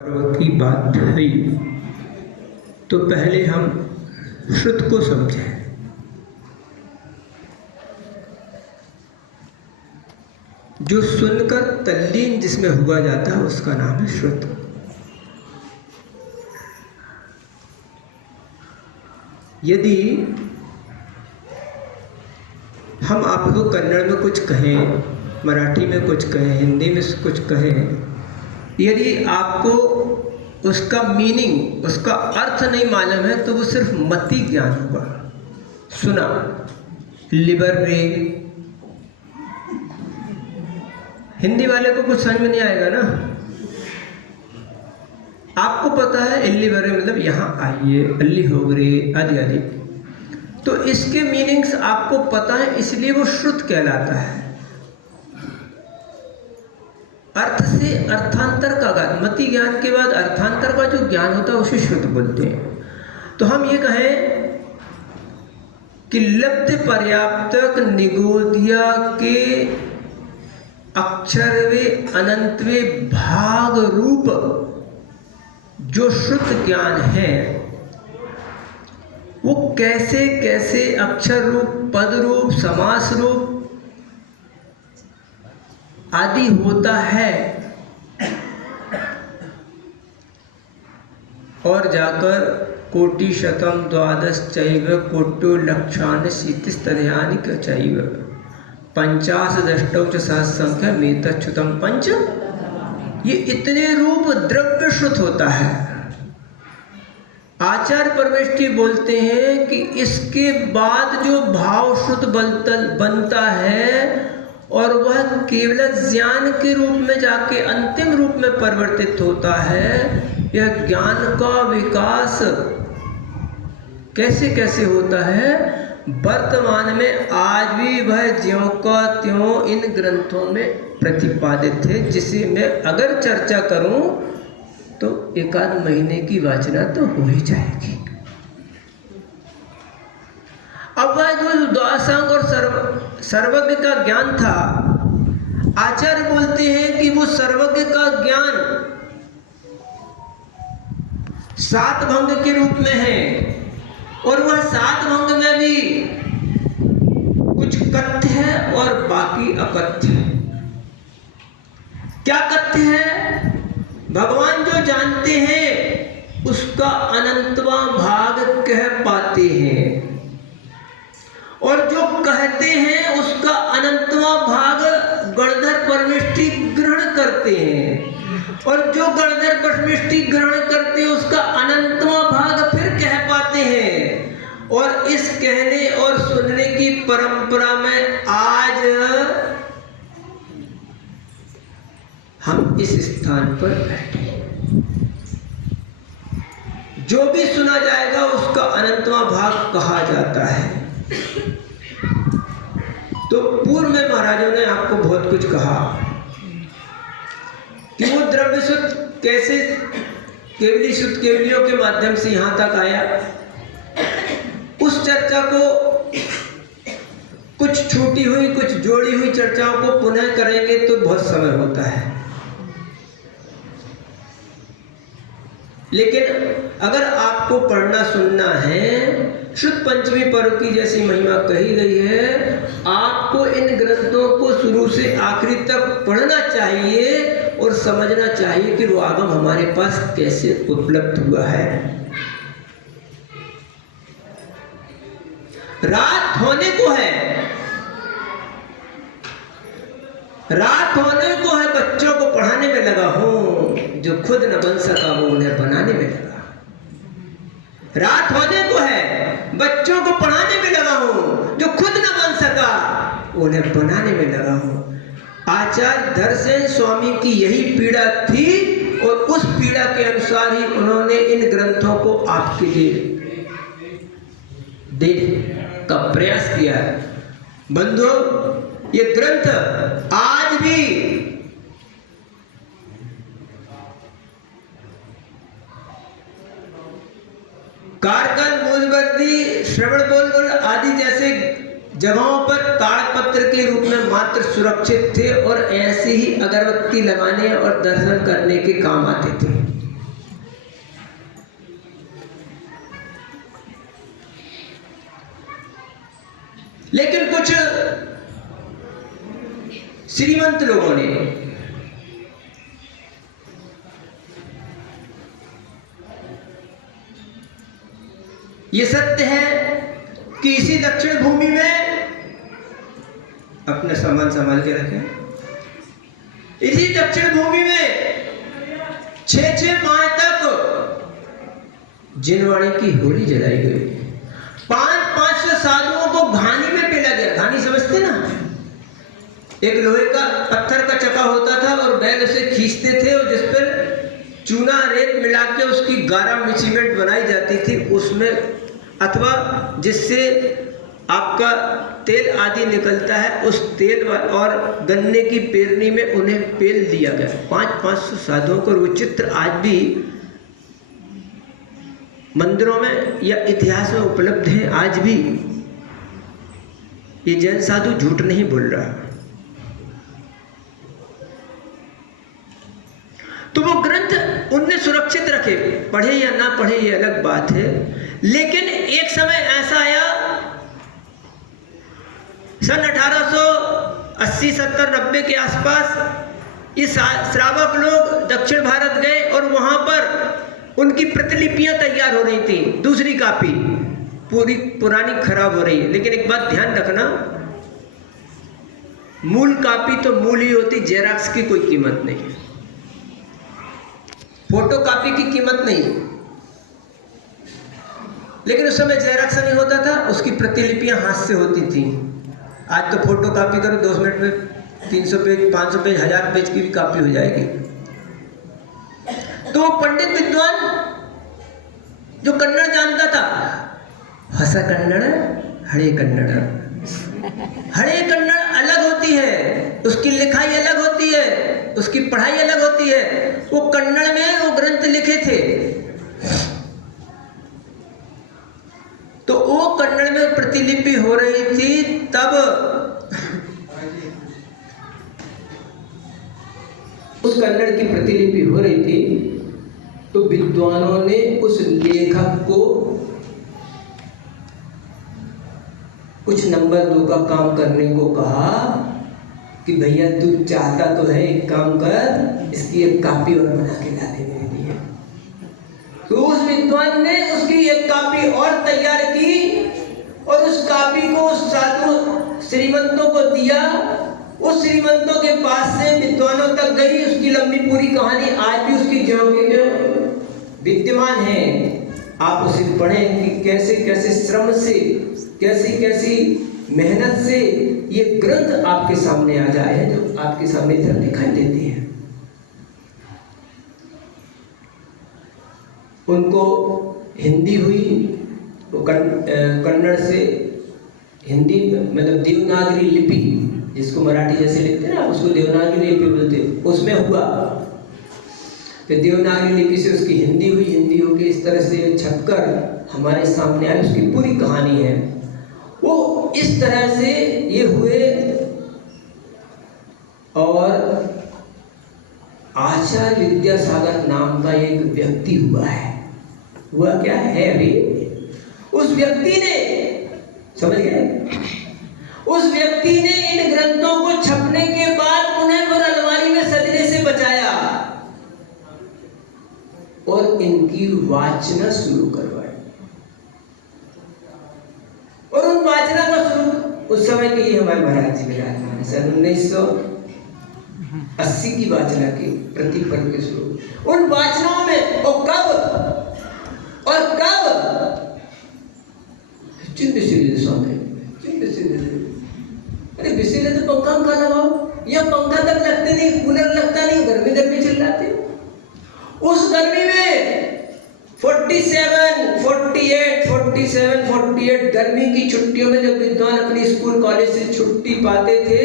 की बात हुई तो पहले हम श्रुत को समझें। जो सुनकर तल्लीन जिसमें हुआ जाता है उसका नाम है श्रुत। यदि हम आपको कन्नड़ में कुछ कहें, मराठी में कुछ कहें, हिंदी में कुछ कहें, यदि आपको उसका मीनिंग, उसका अर्थ नहीं मालूम है तो वो सिर्फ मति ज्ञान हुआ। सुना, लिबर रे, हिंदी वाले को कुछ समझ में नहीं आएगा ना। आपको पता है इल्ली बरे मतलब यहाँ आइए, अल्ली हो रे, आदि आदि, तो इसके मीनिंग्स आपको पता है, इसलिए वो श्रुत कहलाता है। अर्थ से अर्थांतर का ज्ञान, मति ज्ञान के बाद अर्थांतर का जो ज्ञान होता है उसे श्रुत बोलते हैं। तो हम ये कहें कि लब्ध पर्याप्तक निगोदिया के अक्षरवे अनंतवे भाग रूप जो श्रुत ज्ञान है वो कैसे कैसे अक्षर रूप, पद रूप, समास रूप आदि होता है, और जाकर कोटि शतम द्वादश चैव कोट्यो लक्षान शीतिस्तरयानि चैव पंचाश दष्टौ च सहस्रसंख्या मेतच्युतम पंच। ये इतने रूप द्रव्य श्रुत होता है। आचार्य परमेष्ठी बोलते हैं कि इसके बाद जो भाव श्रुत बनता है और वह केवल ज्ञान के रूप में जाके अंतिम रूप में परिवर्तित होता है। यह ज्ञान का विकास कैसे कैसे होता है, वर्तमान में आज भी वह ज्यों का त्यों इन ग्रंथों में प्रतिपादित है, जिसे मैं अगर चर्चा करूं तो एक आध महीने की वाचना तो हो ही जाएगी। अब वह जो द्वादशांग और सर्वज्ञ का ज्ञान था, आचार्य बोलते हैं कि वो सर्वज्ञ का ज्ञान 7 भंग के रूप में है, और वह 7 भंग में भी कुछ कथ्य है और बाकी अकथ्य है। क्या कथ्य है? भगवान जो जानते हैं उसका अनंतवां भाग कह पाते हैं, और जो कहते हैं उसका अनंतवां भाग गणधर परमेष्ठी ग्रहण करते हैं, और जो गणधर परमेष्ठी ग्रहण करते हैं उसका अनंतवां भाग फिर कह पाते हैं। और इस कहने और सुनने की परंपरा में आज हम इस स्थान पर बैठे हैं। जो भी सुना जाएगा उसका अनंतवां भाग कहा जाता है। तो पूर्व में महाराजों ने आपको बहुत कुछ कहा कि वो द्रव्य शुद्ध कैसे केवली शुद्ध केवलियों के माध्यम से यहां तक आया। उस चर्चा को, कुछ छूटी हुई कुछ जोड़ी हुई चर्चाओं को पुनः करेंगे तो बहुत समय होता है, लेकिन अगर आपको पढ़ना सुनना है, शुद्ध पंचमी पर्व की जैसी महिमा कही गई है, आपको इन ग्रंथों को शुरू से आखिरी तक पढ़ना चाहिए और समझना चाहिए कि वो आगम हमारे पास कैसे उपलब्ध हुआ है। रात होने को है, रात होने को है, बच्चों को पढ़ाने में लगा हूं, जो खुद न बन सका वो उन्हें बनाने में लगा। रात होने को है, बच्चों को पढ़ाने में लगा हूं, जो खुद न बन सका उन्हें बनाने में लगा हूं। आचार्य धरसेन स्वामी की यही पीड़ा थी, और उस पीड़ा के अनुसार ही उन्होंने इन ग्रंथों को आपके लिए देने का प्रयास किया है। बंधुओं, ये ग्रंथ आज भी कारकल, मूलवर्ती, श्रवण बोलगुल आदि जैसे जगहों पर ताड़पत्र के रूप में मात्र सुरक्षित थे, और ऐसे ही अगरबत्ती लगाने और दर्शन करने के काम आते थे। लेकिन कुछ श्रीमंत लोगों ने ये सत्य है कि इसी दक्षिण भूमि में अपना सामान संभाल के रखें। इसी दक्षिण भूमि में 6 माह तक जिनवाड़े की होली जलाई गई। 500 साधुओं को घानी में पेला गया। घानी समझते ना, एक लोहे का पत्थर का चक्का होता था और बैल उसे खींचते थे और जिस पर चूना रेत मिला के उसकी गारा सीमेंट बनाई जाती थी उसमें, अथवा जिससे आपका तेल आदि निकलता है, उस तेल और गन्ने की पेरनी में उन्हें पेल दिया गया। 500 साधुओं को। वो चित्र आज भी मंदिरों में या इतिहास में उपलब्ध है। आज भी ये जैन साधु झूठ नहीं बोल रहा। तो वो ग्रंथ उनने सुरक्षित रखे, पढ़े या ना पढ़े ये अलग बात है। लेकिन एक समय ऐसा आया, सन 1880, 70, 90 के आसपास ये श्रावक लोग दक्षिण भारत गए और वहां पर उनकी प्रतिलिपियां तैयार हो रही थी। दूसरी कॉपी पूरी पुरानी खराब हो रही है। लेकिन एक बात ध्यान रखना, मूल कॉपी तो मूल ही होती, जेरॉक्स की कोई कीमत नहीं है, फोटो कॉपी की कीमत नहीं है। लेकिन उस समय जेरॉक्स नहीं होता था, उसकी प्रतिलिपियां हाथ से होती थी। आज तो फोटो कॉपी करो 2 मिनट में 300 पेज, 500 पेज, 1000 पेज की भी कॉपी हो जाएगी। तो पंडित विद्वान जो कन्नड़ जानता था, हसा कन्नड़, हरे कन्नड़। हरे कन्नड़ अलग होती है, उसकी लिखाई अलग होती है, उसकी पढ़ाई अलग होती है। वो कन्नड़ में वो ग्रंथ लिखे थे, तो वो कन्नड़ में प्रतिलिपि हो रही थी। तब उस कन्नड़ की प्रतिलिपि हो रही थी, तो विद्वानों ने उस लेखक को कुछ नंबर 2 का काम करने को कहा कि भैया तू चाहता तो है, एक काम कर, इसकी एक कॉपी और बना के ला दे मेरे लिए। तो उस विद्वान ने उसकी एक कॉपी और तैयार की और उस कॉपी को साधु श्रीमंतों को दिया। उस श्रीमंतों के पास से विद्वानों तक गई। उसकी लंबी पूरी कहानी आज भी उसकी जो विद्यमान है। आप उसे पढ़ें कि कैसे कैसे श्रम से, कैसी कैसी मेहनत से ये ग्रंथ आपके सामने आ जाए हैं, जो आपके सामने इधर दिखाई देती है। उनको हिंदी हुई, वो कन्नड़ से हिंदी, मतलब देवनागरी लिपि, जिसको मराठी जैसे लिखते हैं ना, उसको देवनागरी लिपि बोलते, उसमें हुआ। फिर देवनागरी लिपि से उसकी हिंदी हुई, हिंदी होकर इस तरह से छपकर हमारे सामने आई। उसकी पूरी कहानी है। वो इस तरह से ये हुए। और आचार्य विद्यासागर नाम का एक व्यक्ति हुआ है। हुआ क्या है अभी? उस व्यक्ति ने, समझ गए, उस व्यक्ति ने इन ग्रंथों को छपने के बाद उन्हें फिर अलमारी में सजने से बचाया और इनकी वाचना शुरू करवाई। और उन वाचना का शुरू उस समय के लिए हमारे महाराज जी विराजमान है। सन 1980 की वाचना की प्रतिफल के शुरू उन वाचनाओं में। और कब चिंत अरे बिस्ले तो पंखा का लगाओ, या पंखा तक लगते नहीं, कूलर लगता नहीं, गर्मी गर्मी चिल्लाते हो। उस गर्मी में 48 गर्मी की छुट्टियों में जब विद्वान अपनी स्कूल कॉलेज से छुट्टी पाते थे,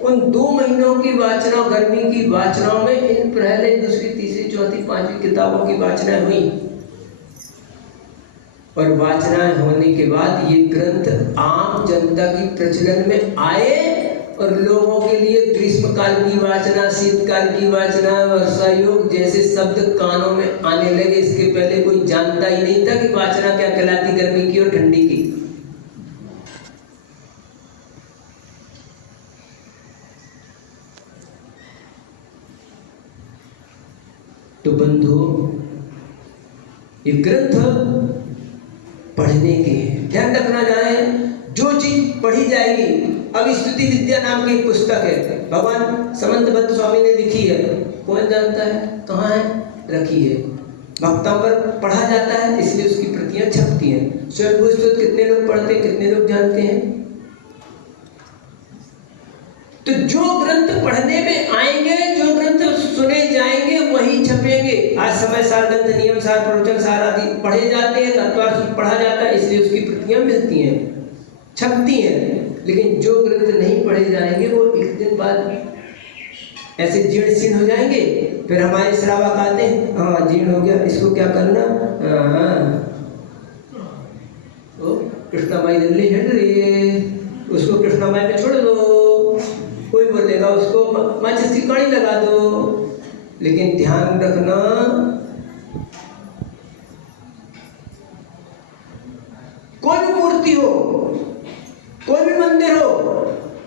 उन 2 महीनों की वाचना, गर्मी की वाचनाओं में इन पहले, दूसरी, तीसरी, चौथी, 5वीं किताबों की वाचना हुई। और वाचना होने के बाद ये ग्रंथ आम जनता की प्रचलन में आए और लोगों के लिए ग्रीष्मकाल की वाचना, शीतकाल की वाचना, वर्षा योग जैसे शब्द कानों में आने लगे। इसके पहले कोई जानता ही नहीं था कि वाचना क्या कहलाती, गर्मी की और ठंडी की। बंधु ये ग्रंथ पढ़ने के ध्यान रखना जाए, जो चीज पढ़ी जाएगी। अब स्तुति विद्या नाम की एक पुस्तक है, भगवान समंतभद्र स्वामी ने लिखी है, कौन जानता है कहाँ है, रखी है, भक्तों पर पढ़ा जाता है, इसलिए उसकी प्रतियां छपती हैं। स्वयं स्तुति कितने लोग पढ़ते हैं, कितने लोग जानते हैं? तो जो ग्रंथ पढ़ने में आएंगे, जो ग्रंथ सुने जाएंगे वही छपेंगे। आज समय सार, ग्रंथ, नियम सार, प्रवचन सार आदि पढ़े जाते हैं, तत्वार्थ पढ़ा जाता है, इसलिए उसकी प्रतियां मिलती हैं, छपती हैं। लेकिन जो ग्रंथ नहीं पढ़े जाएंगे वो एक दिन बाद ऐसे जीर्ण शीर्ण हो जाएंगे। फिर हमारे श्रावक आते हैं, हाँ जीर्ण हो गया, इसको क्या करना, कृष्णामाई दिल्ली हट रही है, उसको कृष्णामाई में छोड़ दो। कोई बोलेगा उसको माचिस की कड़ी लगा दो। लेकिन ध्यान रखना, कोई भी मूर्ति हो, कोई भी मंदिर हो,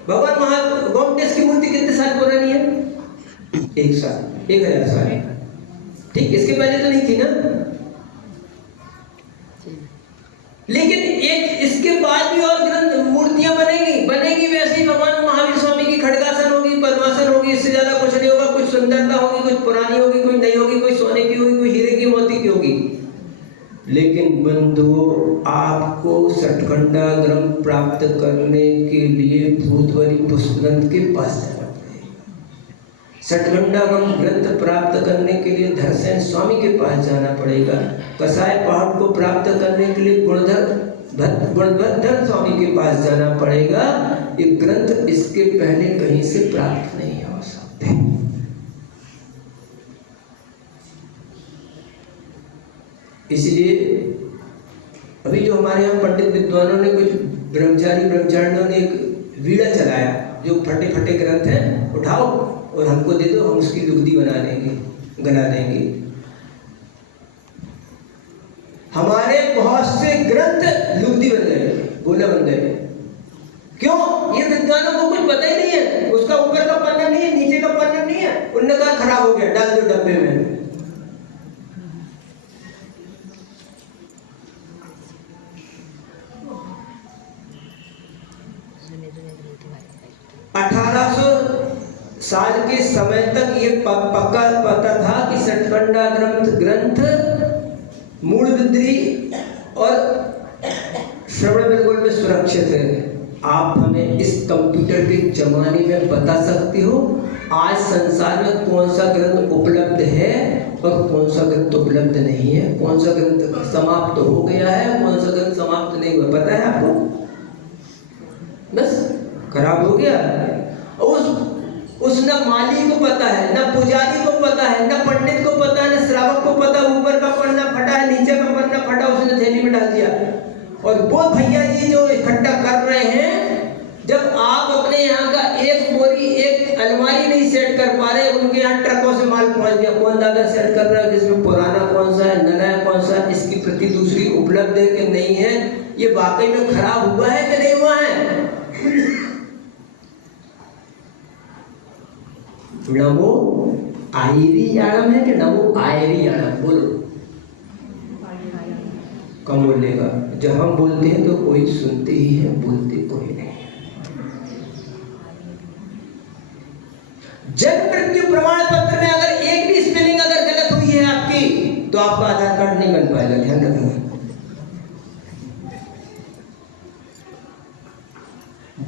भगवान गोमटेश की मूर्ति कितने साल पुरानी है? 1 साल, 1000 साल, ठीक, इसके पहले तो नहीं थी ना। लेकिन एक इसके बाद भी और ग्रंथ मूर्तियां बनेगी वैसे ही भगवान महावीर स्वामी की खड़गासन होगी, पद्मासन होगी, इससे ज्यादा कुछ नहीं होगा। कुछ सुंदरता होगी, कुछ पुरानी होगी, कोई नई होगी, कोई सोने की होगी, कोई हीरे की मोती की होगी। लेकिन बंधुओं, आपको सठखंडा ग्रंथ प्राप्त करने के लिए भूतवरी पुष्पग्रंथ के पास जाना पड़ेगा। सठखंडा ग्रंथ प्राप्त करने के लिए धरसेन स्वामी के पास जाना पड़ेगा। कसाय पहाड़ को प्राप्त करने के लिए गुणभद्र स्वामी के पास जाना पड़ेगा। ये ग्रंथ इसके पहले कहीं से प्राप्त नहीं हो सकते। इसलिए अभी जो हमारे यहाँ पंडित विद्वानों ने, कुछ ब्रह्मचारियों ने एक वीड़ा चलाया, जो फटे फटे ग्रंथ हैं उठाओ और हमको दे दो, हम उसकी लुगदी बना देंगे, गला देंगे। हमारे बहुत से ग्रंथ लुगदी बन गए, गोला बन गए। क्यों? ये विद्वानों को कुछ पता ही नहीं है, उसका ऊपर का पन्ना नहीं है, नीचे का पन्ना नहीं है, उनने कहा खराब हो गया, डाल दो डब्बे में। 1800 साल के समय तक ये पक्का पता था कि सठखंडा ग्रंथ मूल बिद्री और श्रवण बिल्कुल में सुरक्षित है। आप हमें इस कंप्यूटर के जमाने में बता सकते हो आज संसार में कौन सा ग्रंथ उपलब्ध है और कौन सा ग्रंथ उपलब्ध नहीं है, कौन सा ग्रंथ समाप्त हो गया है, कौन सा ग्रंथ समाप्त नहीं हुआ, पता है आपको? बस खराब हो गया। उस न माली को पता है, न पुजारी को पता है, न पंडित को पता है, न श्रावक को पता। ऊपर का पन्ना फटा है, नीचे का पन्ना फटा, उसने थैली में डाल दिया। और वो भैया जी जो इकट्ठा कर रहे हैं, जब आप अपने यहाँ का एक बोरी, एक अलमारी नहीं सेट कर पा रहे, उनके यहाँ ट्रकों से माल पहुंच गया। कौन दादा सेट कर रहा है, जिसमें पुराना कौन सा है, नया कौन सा है, इसकी प्रति दूसरी उपलब्ध है कि नहीं है, ये वाकई में खराब हुआ है कि नहीं हुआ है? नमो आयरियाणम है कि नमो आयरियाणम? बोलो, कम बोलेगा। जब हम बोलते हैं तो कोई सुनते ही है, बोलते कोई नहीं। जन्म मृत्यु प्रमाण पत्र में अगर एक भी स्पेलिंग अगर गलत हुई है आपकी, तो आपका आधार कार्ड नहीं बन पाएगा, ध्यान रखना।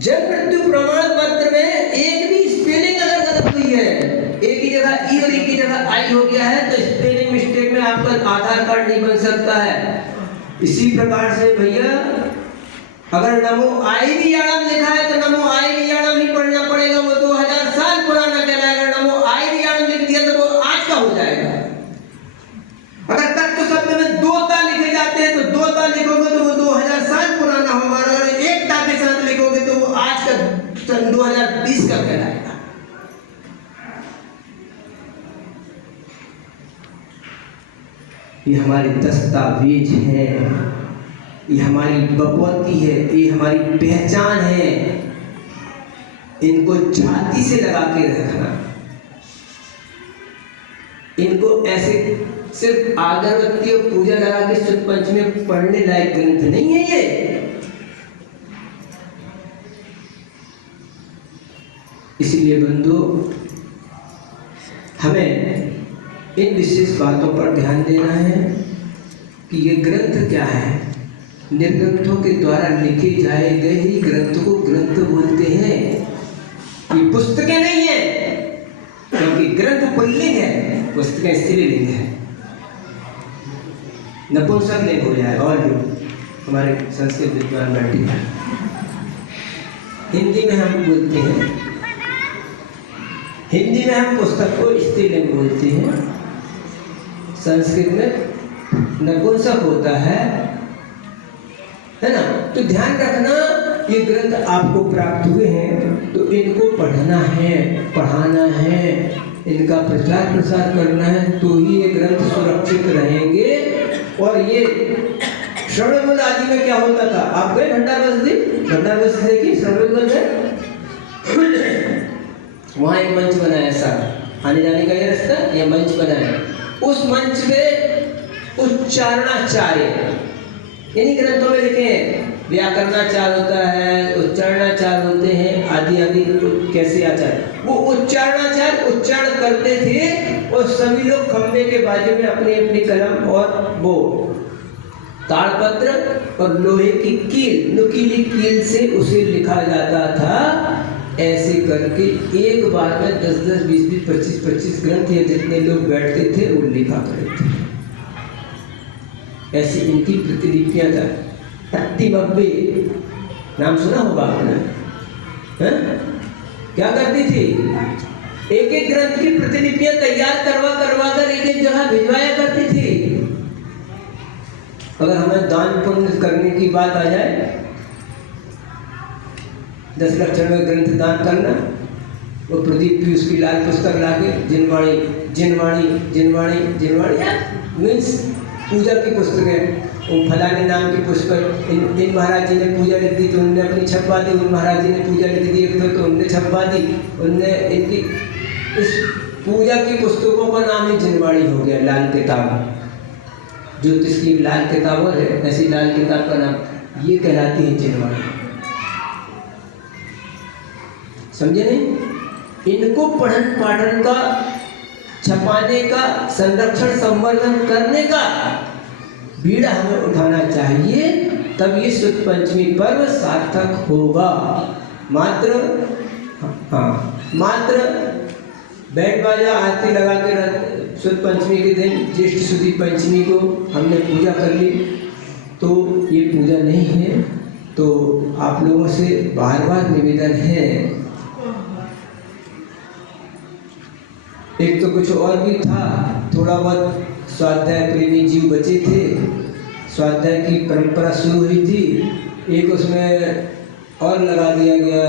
जन्म मृत्यु प्रमाण पत्र में एक भी स्पेलिंग अगर गलत हुई है, एक ही जगह ई और एक ही जगह आई हो गया है, तो स्पेलिंग मिस्टेक में आपका आधार कार्ड नहीं बन सकता है। इसी प्रकार से भैया, अगर नमो आयरियाणम लिखा है तो नमो आयरियाणम ही पढ़ना पड़ेगा, वो 2000 साल पुराना कहलाएगा। नमो आयरियाणम लिख दिया तो वो आज का हो जाएगा। अगर तत्व शब्द में 2 ता लिखे जाते हैं तो 2 ता लिखोगे तो वो 2000 साल पुराना होगा, और 1 ता के साथ लिखोगे तो वो आज का सन 2020 का कहलाएगा। ये हमारे दस्तावेज है, ये हमारी बपौती है, ये हमारी पहचान है। इनको छाती से लगा के रखना। इनको ऐसे सिर्फ अगरबत्ती और पूजा लगा के शुद्ध पंचमी में पढ़ने लायक ग्रंथ नहीं है ये। इसलिए बंधु, हमें इन विशेष बातों पर ध्यान देना है कि ये ग्रंथ क्या है। निर्ग्रंथों के द्वारा लिखे जाए गए ही ग्रंथ को ग्रंथ बोलते हैं। ये पुस्तकें नहीं है, क्योंकि ग्रंथ पुल्लिंग है, पुस्तकें स्त्रीलिंग है। नपुंसक लिंग हो जाए। और भी हमारे संस्कृत विद्वान बैठे हैं, हिंदी में हम बोलते हैं, हिंदी में हम पुस्तक को स्त्रीलिंग बोलते हैं, संस्कृत में नपुंसक होता है ना। तो ध्यान रखना, ये ग्रंथ आपको प्राप्त हुए हैं तो इनको पढ़ना है, पढ़ाना है, इनका प्रचार प्रसार करना है, तो ही ये ग्रंथ सुरक्षित रहेंगे। और ये श्रवण आदि में क्या होता था, आप गए भंडार बस्ती, भंडार बस्ती देखिए, श्रवण गए, वहाँ एक मंच बनाया, ऐसा आने जाने का ये रास्ता, ये मंच बनाया, उस मंच पे उच्चारणाचार्य, इन्हीं ग्रंथों में लिखे हैं, व्याकरणाचार्य होता है, उच्चारणाचार्य होते हैं, आदि आदि कैसे आचार्य, वो उच्चारणाचार्य उच्चारण करते थे और सभी लोग खंबे के बाजू में अपनी अपनी कलम और वो ताड़पत्र और लोहे की कील, नुकीली कील से उसे लिखा जाता था। ऐसे करके एक बार में 10-10, 20-20, 25-25 ग्रंथ या जितने लोग बैठते थे वो लिखा करते थे। ऐसी इनकी प्रतिलिपियां था। तत्ती बब्बे नाम सुना होगा आपने, क्या करती थी, एक एक ग्रंथ की प्रतिलिपियां तैयार करवा कर एक एक जगह भिजवाया करती थी। अगर हमें दान पुण्य करने की बात आ जाए, 10 लक्षण में ग्रंथ दान करना, वो प्रदीप की उसकी लाल पुस्तक लाके जिनवाणी जिनवाणी जिनवाणी जिनवाणी मीन्स पूजा की पुस्तकें, वो फलाने नाम की पुस्तक, इन महाराज जी ने पूजा लिख दी तो उनने अपनी छपवा दी, उन महाराज जी ने पूजा लिख दी एक तो उनने छपवा दी, उनने इनकी इस पूजा की पुस्तकों का नाम ही जिनवाणी हो गया। लाल किताब, ज्योतिष की लाल किताब है, ऐसी लाल किताब का नाम ये कहलाती है जिनवाणी। समझे नहीं? इनको पठन पाठन का, छपाने का, संरक्षण संवर्धन करने का बीड़ा हमें उठाना चाहिए, तब ये शुद्ध पंचमी पर्व सार्थक होगा। मात्र बैंड बाजा आरती लगा के शुद्ध पंचमी के दिन, ज्येष्ठ शुद्धि पंचमी को हमने पूजा कर ली, तो ये पूजा नहीं है। तो आप लोगों से बार बार निवेदन है, एक तो कुछ और भी था, थोड़ा बहुत स्वाध्याय प्रेमी जीव बचे थे, स्वाध्याय की परंपरा शुरू हुई थी, एक उसमें और लगा दिया गया,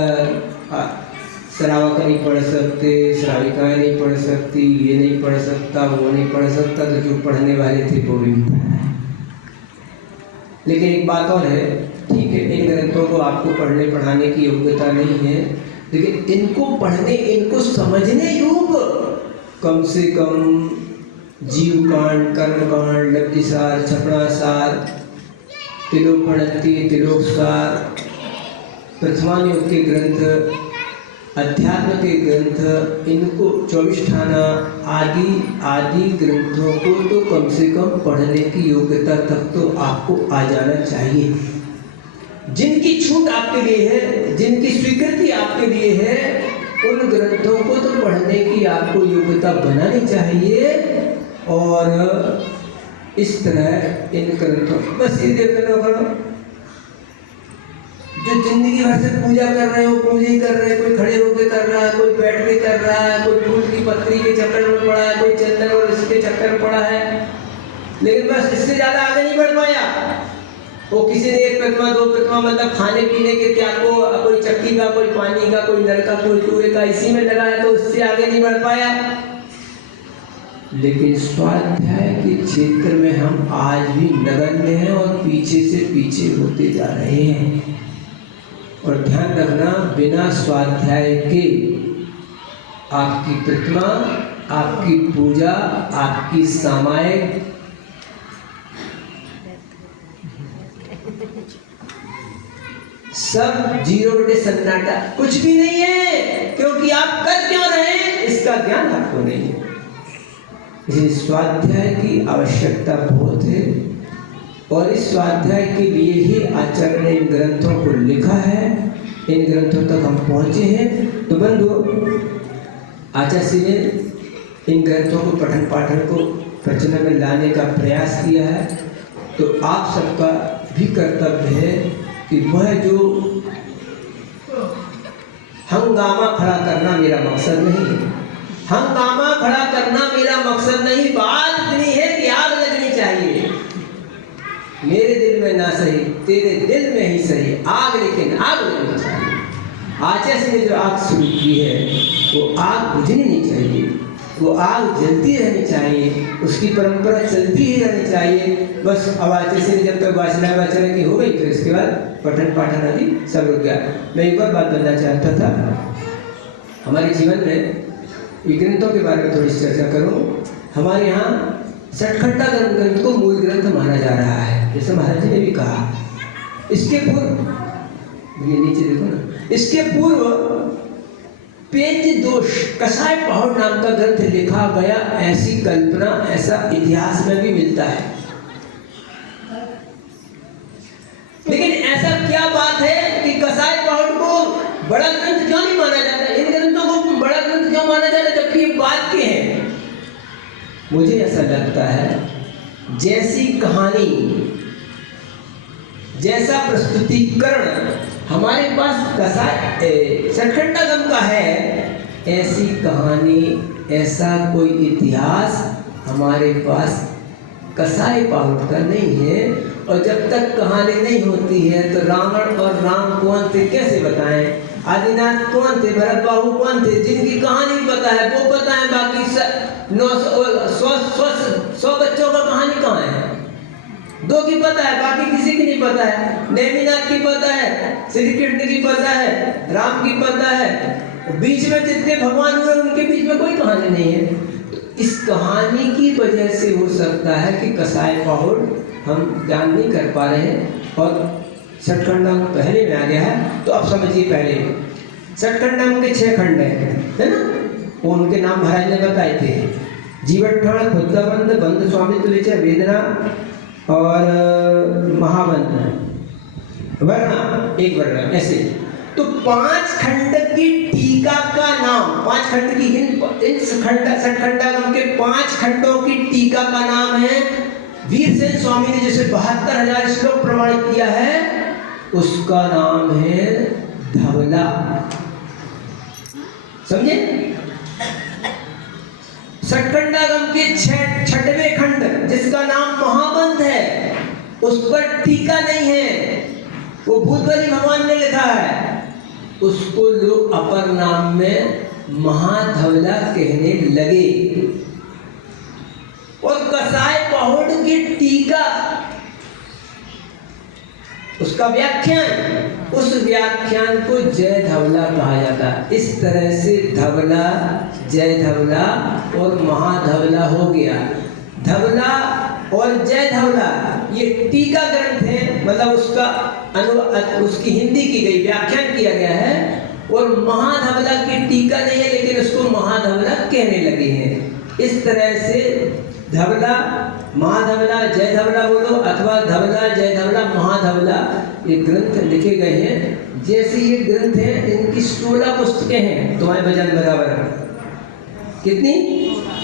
श्रावक नहीं पढ़ सकते, श्राविकाएँ नहीं पढ़ सकती, ये नहीं पढ़ सकता, वो नहीं पढ़ सकता, तो जो पढ़ने वाले थे वो भी पढ़ा। लेकिन एक बात और है, ठीक है, इन ग्रंथों को आपको पढ़ने पढ़ाने की योग्यता नहीं है, लेकिन इनको पढ़ने, इनको समझने योग्य कम से कम जीव कांड, कर्म कांड, लब्धिसार, छपड़ासार, तिलोपणति, तिलोकसार, प्रथमानुयोग के ग्रंथ, अध्यात्म के ग्रंथ, इनको 24 ठाना आदि ग्रंथों को तो कम से कम पढ़ने की योग्यता तक तो आपको आ जाना चाहिए। जिनकी छूट आपके लिए है, जिनकी स्वीकृति आपके लिए है, उन ग्रंथों को तो पढ़ने की आपको योग्यता बनानी चाहिए। और इस तरह इन ग्रंथों, बस ये देखना करो, जो जिंदगी भर से पूजा कर रहे हो, पूजा ही कर रहे हैं, कोई खड़े होकर कर रहा है, कोई बैठ के कर रहा है, कोई फूल की पत्ती के चक्कर में पड़ा है, कोई चंदन और इसके चक्कर में पड़ा है, लेकिन बस इससे ज्यादा आगे नहीं बढ़ पाया। वो किसी ने 1 प्रतिमा 2 प्रतिमा मतलब खाने पीने के त्याग को, कोई चक्की का, कोई पानी का, कोई नल का, कोई कुएं का, इसी में लगा है, तो उससे आगे नहीं बढ़ पाया। लेकिन स्वाध्याय के क्षेत्र में हम आज भी नगण्य हैं और पीछे से पीछे होते जा रहे हैं। और ध्यान रखना, बिना स्वाध्याय के आपकी प्रतिमा आपकी पूजा, आपकी सामायिक सब 0 सन्नाटा, कुछ भी नहीं है, क्योंकि आप कर क्यों रहे हैं इसका ज्ञान आपको नहीं है। इसलिए स्वाध्याय की आवश्यकता बहुत है और इस स्वाध्याय के लिए ही आचार्य ने इन ग्रंथों को लिखा है, इन ग्रंथों तक हम पहुंचे हैं। तो बंधु, आचार्य जी ने इन ग्रंथों को पठन पाठन को प्रचलन में लाने का प्रयास किया है, तो आप सबका भी कर्तव्य है कि वह जो हंगामा खड़ा करना मेरा मकसद नहीं है, हंगामा खड़ा करना मेरा मकसद नहीं, बात इतनी है कि आग लगनी चाहिए, मेरे दिल में ना सही तेरे दिल में ही सही आग, लेकिन आग लगनी चाहिए। आचार्य ने जो आग शुरू की है वो आग बुझनी नहीं चाहिए, वो आग जलती रहनी चाहिए, उसकी परंपरा चलती ही रहनी चाहिए। बस अब आचार्य ने जब तक वाचना की हो गई फिर इसके बाद पठन पाठन आदि सब रुक गया। मैं एक और बात बताना चाहता था, हमारे जीवन में ग्रंथों के बारे में थोड़ी चर्चा करूं। हमारे यहाँ सठखंडा ग्रंथ को मूल ग्रंथ माना जा रहा है, जैसे महाराज जी ने भी कहा। इसके पूर्व ये नीचे देखो ना, इसके पूर्व पेज दोष कसाय पहाड़ नाम का ग्रंथ लिखा गया, ऐसी कल्पना ऐसा इतिहास में भी मिलता है। लेकिन ऐसा क्या बात है कि कसाय पहाड़ को बड़ा ग्रंथ क्यों नहीं माना जाता, इन ग्रंथों को बड़ा ग्रंथ क्यों माना जाता, जबकि ये बात के हैं। मुझे ऐसा लगता है जैसी कहानी, जैसा प्रस्तुतिकरण हमारे पास कसाय सठखंडागम का है, ऐसी कहानी ऐसा कोई इतिहास हमारे पास कसाई पहाड़ का नहीं है। और जब तक कहानी नहीं होती है तो रावण और राम कौन थे कैसे बताएं, आदिनाथ कौन थे, भरत बाबू कौन थे, जिनकी कहानी पता है वो पता है, बाकी 100 बच्चों का कहानी कहाँ है, 2 की पता है, बाकी किसी की नहीं पता है। नेमिनाथ की पता है, श्री कृष्ण की पता है, राम की पता है, बीच में जितने भगवान हुए उनके बीच में कोई कहानी नहीं है। तो इस कहानी की वजह से हो सकता है कि कसाय पहाड़ हम ज्ञान नहीं कर पा रहे हैं और सठखंडम पहले में आ गया है। तो अब समझिए, पहले सठखंडम के 6 खंड है ना, वो उनके नाम महाराज ने बताए थे, जीवठाण, खुद्दाबंध, बंध स्वामित्व विचय, वेदना और महाबंध, वर्णा, एक वर्ण, ऐसे। तो 5 खंड की टीका का नाम, 5 खंड की इन सठखंडागम के 5 खंडों की टीका का नाम है वीरसेन स्वामी ने जिसे 72,000 श्लोक प्रमाणित किया है, उसका नाम है धवला। समझे? सठखंडागम के 6वें खंड जिसका नाम महाबंध है, उस पर टीका नहीं है, वो भूतबली भगवान ने लिखा है, उसको लोग अपर नाम में महाधवला कहने लगे। और कसाय पहाड़ की टीका, उसका व्याख्यान, उस व्याख्यान को जय धवला कहा जाता है। इस तरह से धवला, जय धवला और महाधवला हो गया। धवला और जय धवला ये टीका ग्रंथ है, मतलब उसकी हिंदी की गई, व्याख्यान किया गया है। और महाधवला की टीका नहीं है, लेकिन उसको महाधवला कहने लगे हैं। इस तरह से धवला, महाधवला, जय धवला बोलो, अथवा धवला, जय धवला, महाधवला, ये ग्रंथ लिखे गए हैं। जैसे ये ग्रंथ हैं, इनकी 16 पुस्तकें हैं तुम्हारे भजन बराबर। कितनी?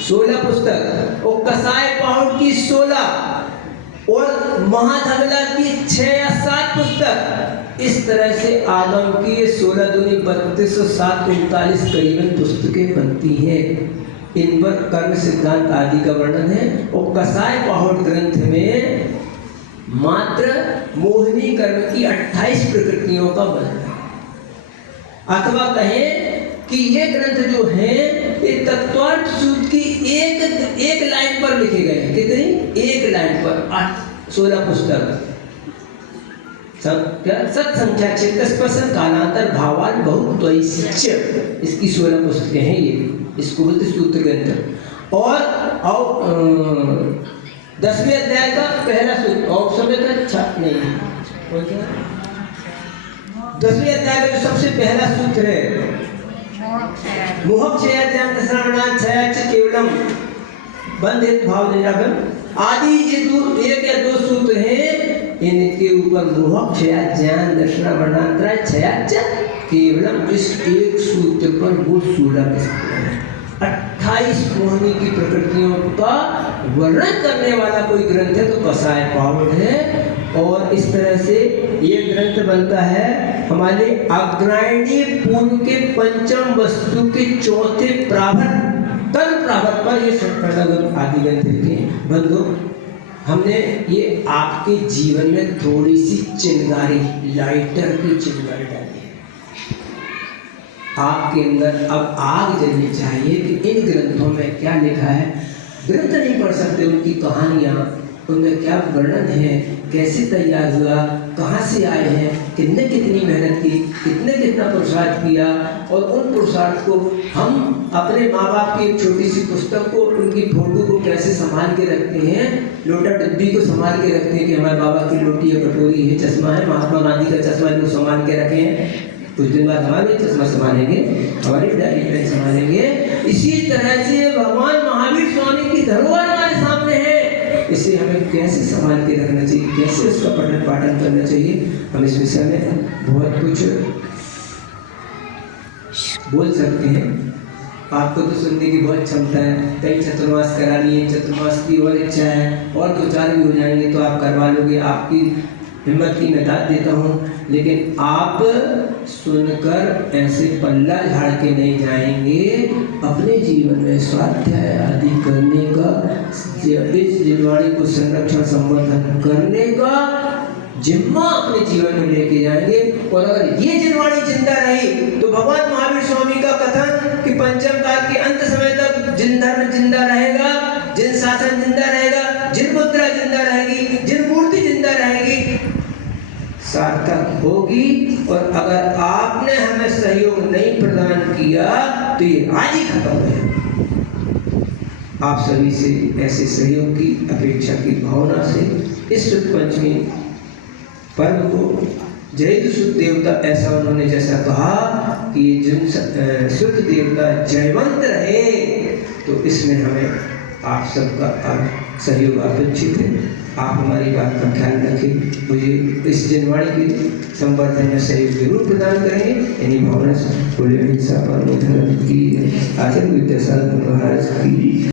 16 पुस्तक। और कसाय पहाड़ की 16 और महाधवला की 6 या 7 पुस्तक। इस तरह से आगम की 16 दूनी 32 और 7 39 करीबन पुस्तकें बनती हैं। इन पर कर्म सिद्धांत आदि का वर्णन है। और कसाय पहाड़ ग्रंथ में मात्र मोहिनी कर्म की 28 प्रकृतियों का वर्णन है। अथवा कहें कि ये ग्रंथ जो है ये तत्वार्थ सूत्र की एक लाइन पर लिखे गए हैं। कितनी? एक लाइन पर 16 पुस्तक। सत संख्या चेतस्पसन कालांतर भावान बहुत, इसकी 16 पुस्तकें हैं ये। इसको बोलते सूत्र ग्रंथ। और 10वें अध्याय का पहला सूत्र और समय का छाप नहीं है, 10वें अध्याय का जो सबसे पहला सूत्र है मोहक्षयाज्ञान श्रवणात् छयाच केवलम बंधित भाव निरागम आदि। ये दो एक या दो सूत्र हैं, इनके ऊपर मोहक्षयाज्ञान दर्शनावरणांतरा छयाच केवलम इस एक सूत्र पर वो 16 पुस्तकें हैं। 28 मोहिनी की प्रकृतियों का वर्णन करने वाला कोई ग्रंथ है तो कसाय पावड़ है। और इस तरह से ये ग्रंथ बनता है हमारे अग्रायणी पूर्व के पंचम वस्तु के चौथे प्राभट तन प्राभट पर ये षट्कर्णक आदि ग्रंथ लिखे हैं। बंधु, हमने ये आपके जीवन में थोड़ी सी चिंगारी, लाइटर की चिंगारी डाली है। आपके अंदर अब आग जलनी चाहिए कि इन ग्रंथों में क्या लिखा है। ग्रंथ नहीं पढ़ सकते, उनकी कहानियाँ, उनमें क्या वर्णन है, कैसे तैयार हुआ, कहाँ से आए हैं, कितने कितनी मेहनत की, कितने कितना पुरुषार्थ किया, और उन पुरुषार्थ को हम अपने माँ बाप की एक छोटी सी पुस्तक को, उनकी फोटो को कैसे संभाल के रखते हैं, लोटा डिब्बी को संभाल के रखते हैं कि हमारे बाबा की लोटी है, कटोरी है, चश्मा है, महात्मा गांधी का चश्मा है, वो संभाल के रखे हैं। कुछ दिन बाद हमारे चश्मा संभालेंगे, हमारी डायरी पेन संभालेंगे। इसी तरह से भगवान महावीर स्वामी की धरोहर हमारे सामने है, इसे हमें कैसे संभाल के रखना चाहिए, कैसे उसका पठन पाठन करना चाहिए। हम इस विषय में बहुत कुछ बोल सकते हैं। आपको तो सुनने की बहुत क्षमता है, कई चतुर्मास करा लिए, चतुर्मास की और इच्छा है, और 2-4 भी हो जाएंगे तो आप करवा लोगे। आपकी हिम्मत की मैं दाद देता हूँ, लेकिन आप सुनकर ऐसे पल्ला झाड़ के नहीं जाएंगे। अपने जीवन में स्वाध्याय आदि करने का, इस जिनवाणी को संरक्षण संवर्धन करने का जिम्मा अपने जीवन में लेके जाएंगे। और अगर ये जिनवाणी जिंदा रही तो भगवान महावीर स्वामी का कथन कि पंचम काल के अंत समय तक जिन धर्म जिंदा रहेगा, जिन शासन जिंदा रहेगा, जिन मुद्रा जिंदा रहेगी, जिन मूर्ति जिंदा रहेगी, सार्थक होगी। और अगर आपने हमें सहयोग नहीं प्रदान किया तो ये आज ही खत्म है। आप सभी से ऐसे सहयोग की अपेक्षा की भावना से इस शुद्ध पंचमी पर्व को जय शुद्ध देवता, ऐसा उन्होंने जैसा कहा कि जिन शुद्ध देवता जयवंत रहे, तो इसमें हमें आप सबका सहयोग अपेक्षित है। आप हमारी बात का ख्याल रखें, मुझे इस जिनवाणी के संवर्धन में सहयोग जरूर प्रदान करेंगे। इन्हीं भावना से बोले हिंसा परमो धर्म की आचार्य विद्यासागर महाराज की